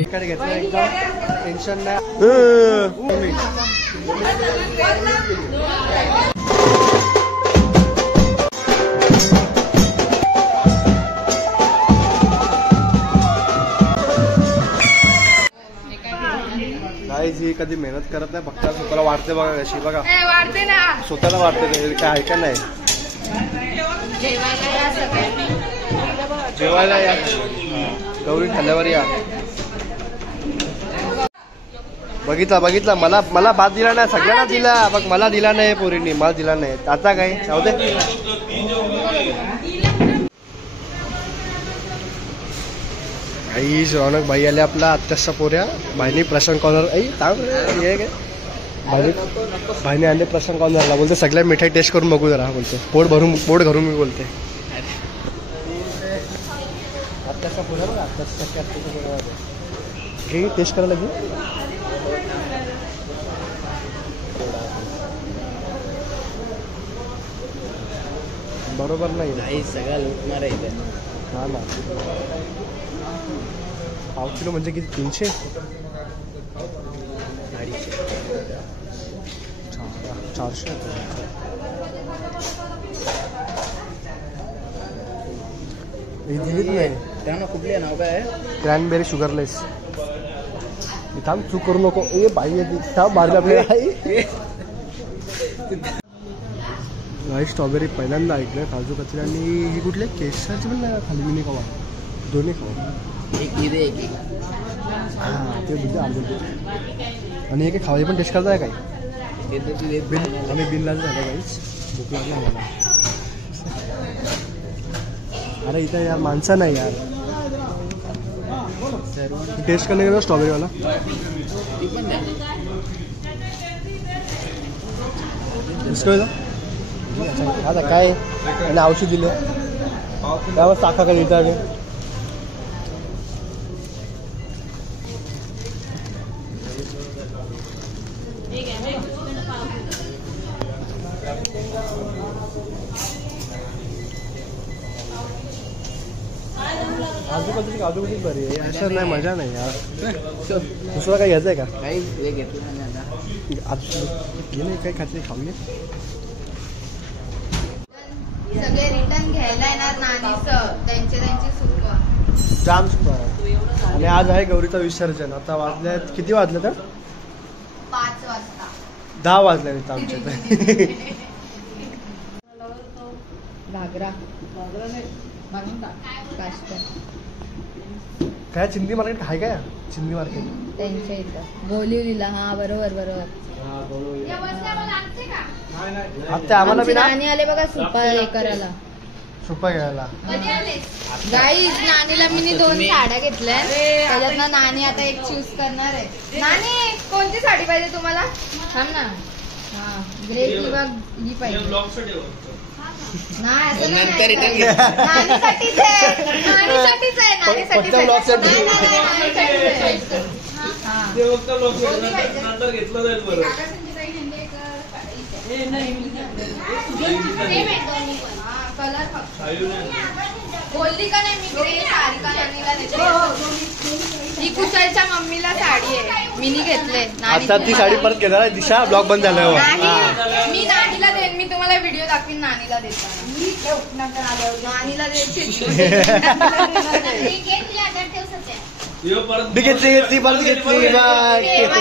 इकडे घेतलं एकदम टेन्शन नाही. जी कधी मेहनत करत नाही फक्त स्वतःला वाढते बघा कशी बघा वाढते ना स्वतःला वाढते काय ऐका नाही. जेवायला या गौरी खाल्ल्यावर या. बघितला बघितला मला मला भात दिला नाही सगळ्यांना दिला बघ मला दिला नाही पोरींनी मला दिला नाही आता काय जाऊ दे. आई रौनक भाई आले आपला आत्याचा पोऱ्या भाईने प्रशांत कॉर्नर आई थांब रे भाईने आले प्रशांत कॉर्नरला बोलते सगळ्या मिठाई टेस्ट करून बघू जरा बोलते पोट भरून मी बोलते. आत्याचा पोऱ्या बघा आत्याचा पोऱ्या टेस्ट करायला लागेल. बरोबर नाही सगळ्या लुटणार आहे. हा ना 5 किलो म्हणजे किती 300 400 दिलीच नाही त्यांना कुठले नाव काय क्रॅनबेरी शुगरलेस. थांब चूक करू नको ए बाई मारले आपल्याला. स्ट्रॉबेरी पहिल्यांदा ऐकलं काजू कतरी आणि ही कुठले केशरची पण नाही खाली मी खावा दोन्ही खावा हां ते बुद्ध आले आणि हे काय खावायची पण टेस्ट करताय काय बिल आम्ही बिलला झालं काहीच भूक लागली आम्हाला. अरे इथं यार माणसं नाही यार टेस्ट करणे गेलो स्ट्रॉबेरीवाला. आता काय आणि औषध दिलं त्यावर टाका काय इथं आजूबाजूची काजूबाजूच बरी आहे असं नाही मजा नाही यार. दुसरा काय घ्यायचं आहे का काही घेतलं नाही काही खाते खाऊन सगळे रिटर्न घ्यायला येणार नानीचं त्यांची सूप जाम सूप आहे. आणि आज आहे गौरीचं विसर्जन. आता वाजले किती वाजले तर 5 वाजता 10 वाजले आमच्या घागरा काय चिंदी मार्केट आहे काय चिंदी मार्केट त्यांच्या इथं बोलिवलीला. हा बरोबर आता आम्हाला बी नानी आले बघा सुपा हे करायला सुपा घ्यायला. गाईज नानीला मी 2 साड्या घेतल्या त्याच्यातनं नानी आता एक चूज करणार आहे. नानी कोणती साडी पाहिजे तुम्हाला थांब ना. हा ग्रे किंवा ही पाहिजे नाही असं नानीसाठीच आहे बोलली का नाही मी ग्रे सारिका नानीला देते. ही कुशलच्या मम्मीला साडी आहे मिनी घेतले. आता ती साडी परत घेणार दिशा ब्लॉग बंद झाल्यावर मी नानीला देईन. मी तुम्हाला व्हिडिओ दाखवीन नानीला देताना. नानीला द्यायची घेतली परत घेतली बंद झाला घ्यायचा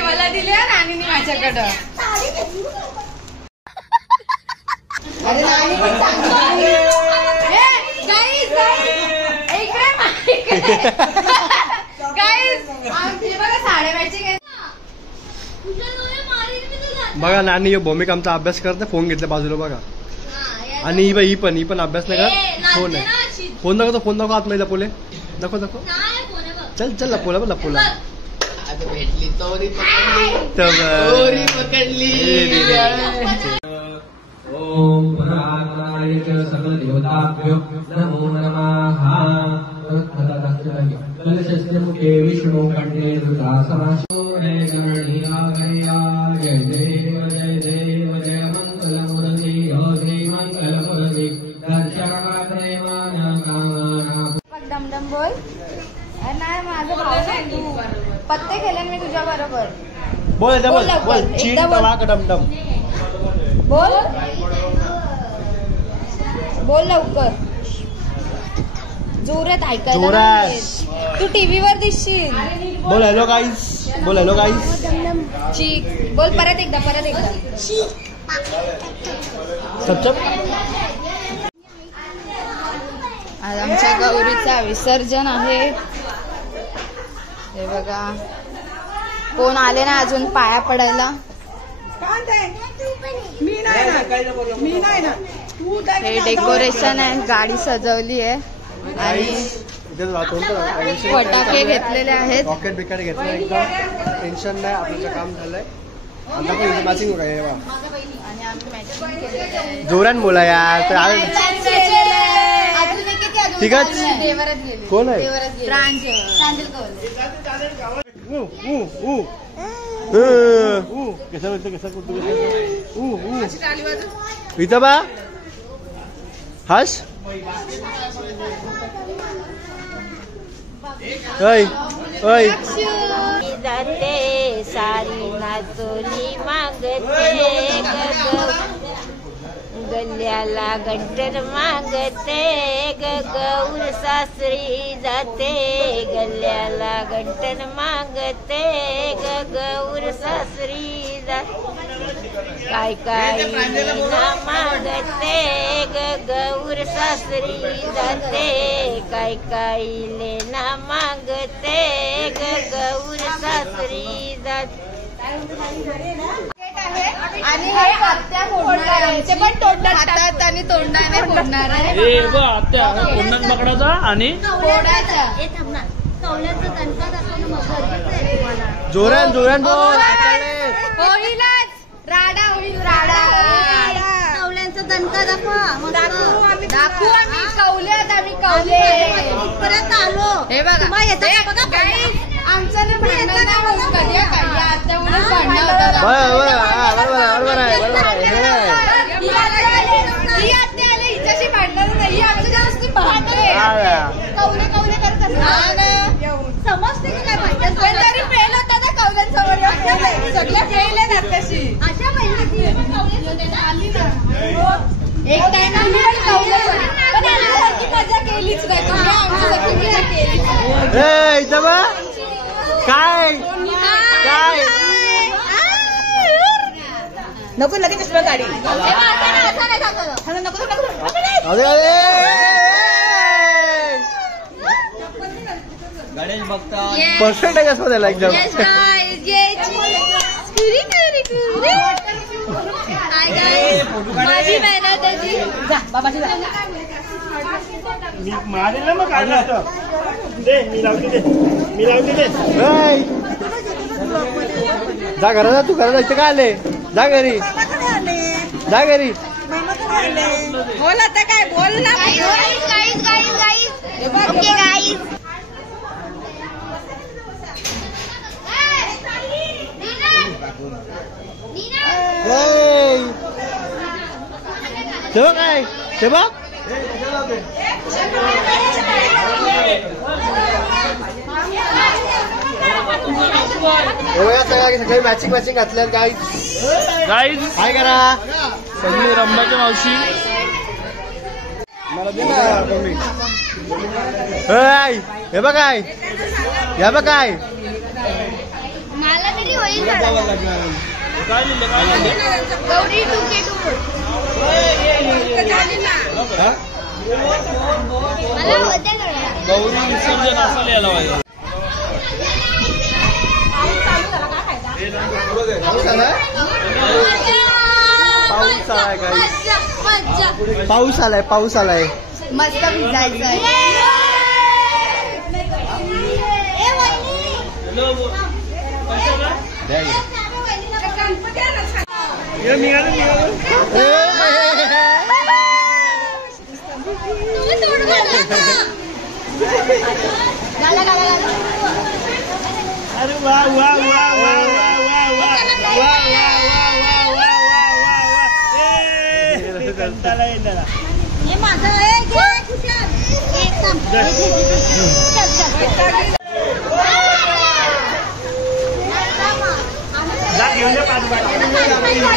मला दिले नानीने माझ्याकडं. बघा नानी भूमिका आमचा अभ्यास करते फोन घेतला बाजूला बघा. आणि ही पण अभ्यास नाही करत फोन आहे. फोन दाखव आतमध्ये लपवले दाखव चल लपवला भेटली ओम परात्मनाय च सकल देवताभ्यो नमो नमः। कलशस्य मुखे विष्णु कंठे रुद्रासनाशो जय गणनीया जय देव जय देव जय मंगलमूर्ति श्री मंगलमूर्ति दर्शनात्रे माना कामना। डमडम बोल. नाही माझं पत्ते केले मी तुझ्या बरोबर. बोल बोल बोल. चीन तवा डमडम बोल बोल लवकर. जोरात ऐकायला जोरात. तू टीव्हीवर दिसशील. बोल हॅलो गाईस. बोल हॅलो गाईस. चीक बोल. परत एकदा चपचप. आज आमच्या गौरीचा विसर्जन आहे. हे बघा कोण आले ना अजून पाया पडायला. हे डेकोरेशन आहे. गाडी सजवली आहे आणि फटाके घेतलेले आहेत. रॉकेट बिकेट घेतलं एकदम टेन्शन नाही. आपलं काम झालंय. आता पण मॅचिंग होत आहे. आणि आम्ही मॅचिंग केलेलं आहे. जोरान बोला यार. ठीक आहे. कोण आहे? इथं बा हस. ऐ ऐ जाते सारी नाचोली मागते गल्ल्याला गंटर मागते गौर सासरी जाते गल्ल्याला गंटर मागते गौर सासरी जाते काय काय लेना मागते गौर सासरी जाते काय काय लेना मागते गौर सासरी जाते. आणि हे आत्या फोडणार आहे. ते पण तोंडात हातात आणि तोंडाने फोडणार आहे. आत्या तोंडात पकडायचा आणि फोडायचा. जोरान जोरान बोल. होईलच. राडा होईल. राडा कवल्यांचा दणका दाखवा. दाखवू आम्ही. कवल्यात आम्ही कवले परत आलो. हे बघा आमचं नाही भांडण नाही होत कधी. आत्यामुळे भांडण होतात. बरोबर आहे. ही आत्या आली हिच्याशी भांडण नाही. ही आमच्या जास्त भांडते. कवले करत असतात. समजते की काय भांडण. पण तरी फेल होता ना कवल्यांसमोर. सगळ्या फेल आहेत आत्याशी. अशा आली ना एक टाइम आम्ही पण आमच्यासारखी मजा केलीच नाही. आमच्यासारखी मजा केलीच नाही. काय काय नको लगेच असलं गाडी गणेश भक्त परफेक्ट आहे कसं त्याला एकदम. माझी मेहनत आहे. मारेल ना मग दे मी लावते दे. जा घरात. जा तू घरात. इथे काय आले. जा घरी. बोल आता काय बोल ना. तेव्हा काय तेव्हा सगळी मॅचिंग घातल्यात. गाईज काय करा. सगळी रंबाच्या मावशी मला दे ना. हे बघ काय. या बघ काय. मला तरी होईल. काय लिहिले गौरी 2K2 मला होते. गौरी विसर्जन असं लिहायला पाहिजे. पाऊस आलाय. मस्त भिजायचंय. निघालं अरे वा वा वा वा वा वा वा वा वा कंटाळा येणार हे माझं आहे, घे, खुशाल. एकदम. चल, चल. जा घेऊन जा 5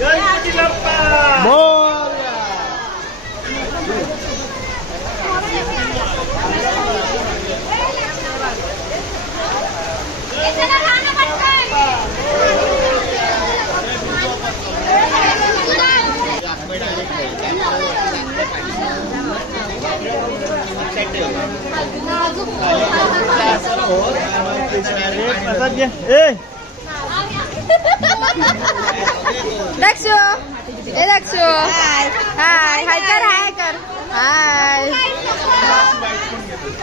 गणपती बाप्पा मोरया. दक्षू ए दक्षू हाय हाय कर हाय कर हाय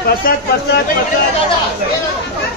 पसत पसत पसत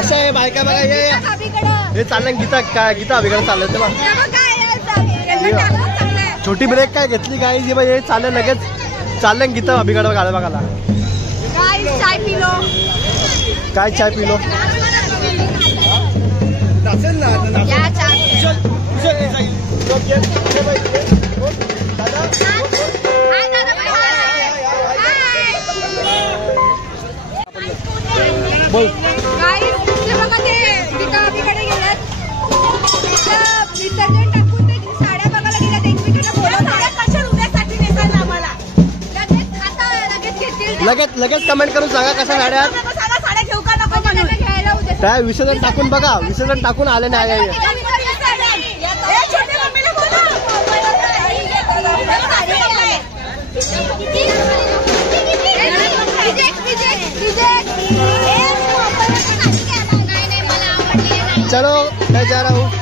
कशा आहे बायका बघा हे चाललं गीता काय गीता अभिकडे चाललं तेव्हा छोटी ब्रेक काय घेतली काय जी बाई हे चाललं लगेच चाललं गीता अभिकडे गाड्या बघायला चाय पिलो काय चाय पिलो या चाय बोल विसर्जन टाकून ते साड्या बघायला गेल्यात एकमेकांना बोलत कशा उद्यासाठी नेसाल आम्हाला लगेच कमेंट करून सांगा कशा साड्या साड्या घेऊ का नको म्हणून घ्यायला उद्या काय विसर्जन टाकून बघा विसर्जन टाकून आले नाही चलो मैं जा रहा हूँ